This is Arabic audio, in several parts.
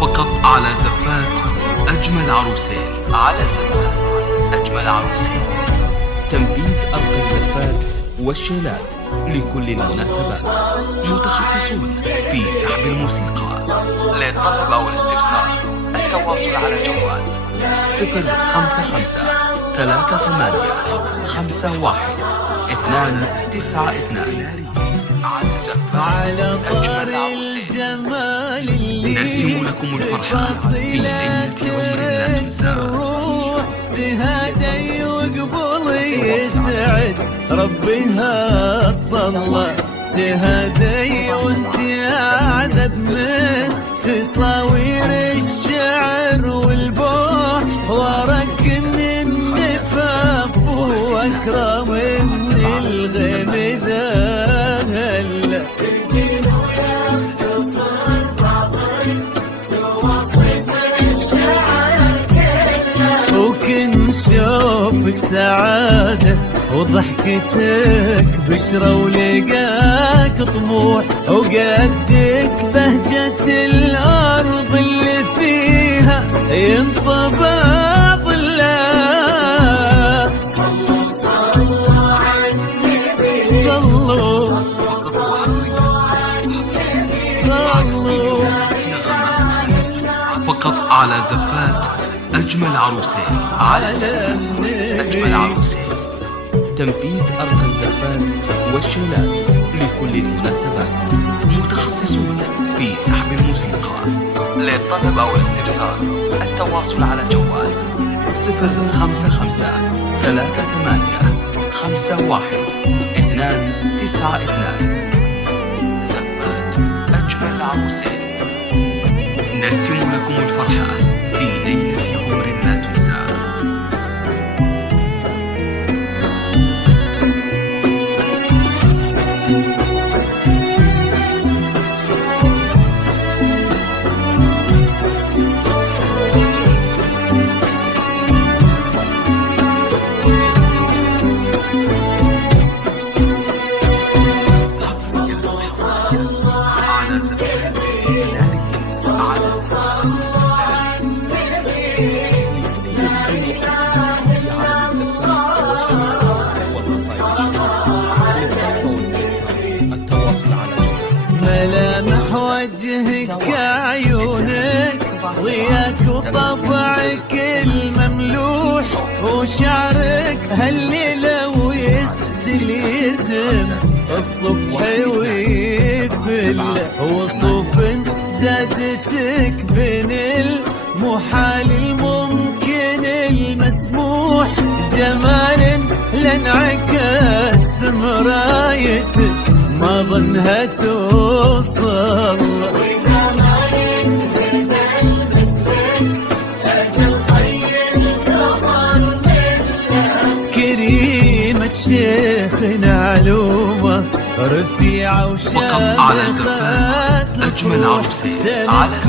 فقط على زفات أجمل عروسين. على زفات أجمل عروسين. تنفيذ أرقى الزفات والشيلات لكل المناسبات. متخصصون في سحب الموسيقى. للطلب أو الاستفسار التواصل على جوال 055 38 51 292. على زفات أجمل عروسين. نرسم لكم الفرحة في ليلة عمر لا تنسى. تهادي وقبل يسعد ربها تصلى. تهادي وانت اعذب من تصاوير الشعر والبوح. وركن النفاف واكرم من الغيم ذهل. وكن شوفك سعادة وضحكتك بشرة ولقاك طموح. وقدك بهجة الأرض اللي فيها ينطبع ظلها. صلوا على النبي. صلوا فقط على زفات أجمل عروسين. على زفات أجمل عروسين. تنفيذ أرقى الزفات والشيلات لكل المناسبات. متخصصون في سحب الموسيقى. للطلب أو الاستفسار التواصل على جوال 055 38 51 292. زفات أجمل عروسين. نرسم لكم الفرحة في ليلة عمر لا تنسى. ملامح وجهك عيونك ضياك وطبعك المملوح. وشعرك هالليلة ويسدل يزم الصبح ويفل. وصوف زادتك بين المحال الممكن المسموح. جمال لانعكس في مرايتك ما ظنها توصل. كريمة شيخنا علومة رفيعة وشامخة. أجمل عروسين. سلك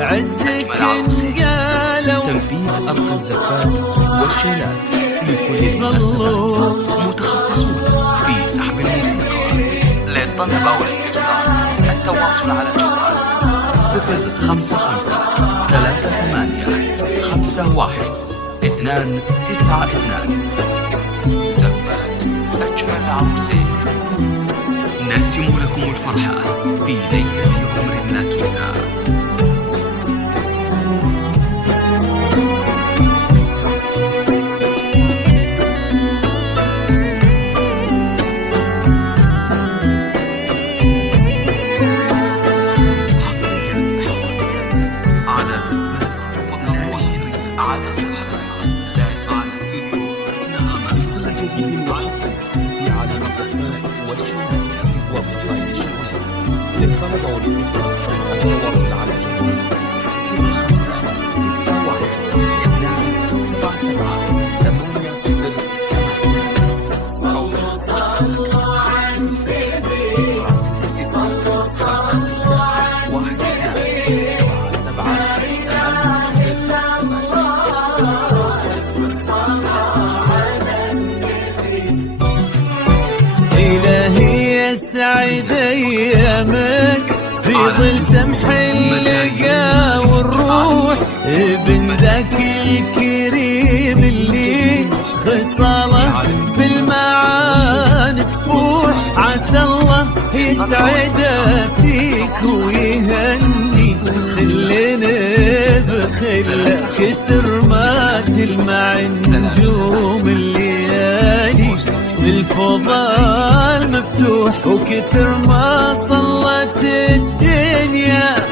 عزك انقالوا. تنفيذ أرقى الزفات والشيلات لكل المناسبات. متخصصون في سحب الموسيقى. للطلب أو الاستفسار التواصل على جوال 055 38 51 292. زفات أجمل عروسين. نرسم لكم الفرحة في ليلة عمر لا تنسى. للطلب والاستفسار التواصل على جوال 055 إلهي يسعد أيامك في ظل سمح اللقا والروح. ابن ذاك الكريم اللي خصاله في المعاني تفوح، عسى الله يسعده فيك ويهني. خلنا بخلة كثر ما تلمع نجوم الليالي، في الفضاء المفتوح وكثر ما صلت الدنيا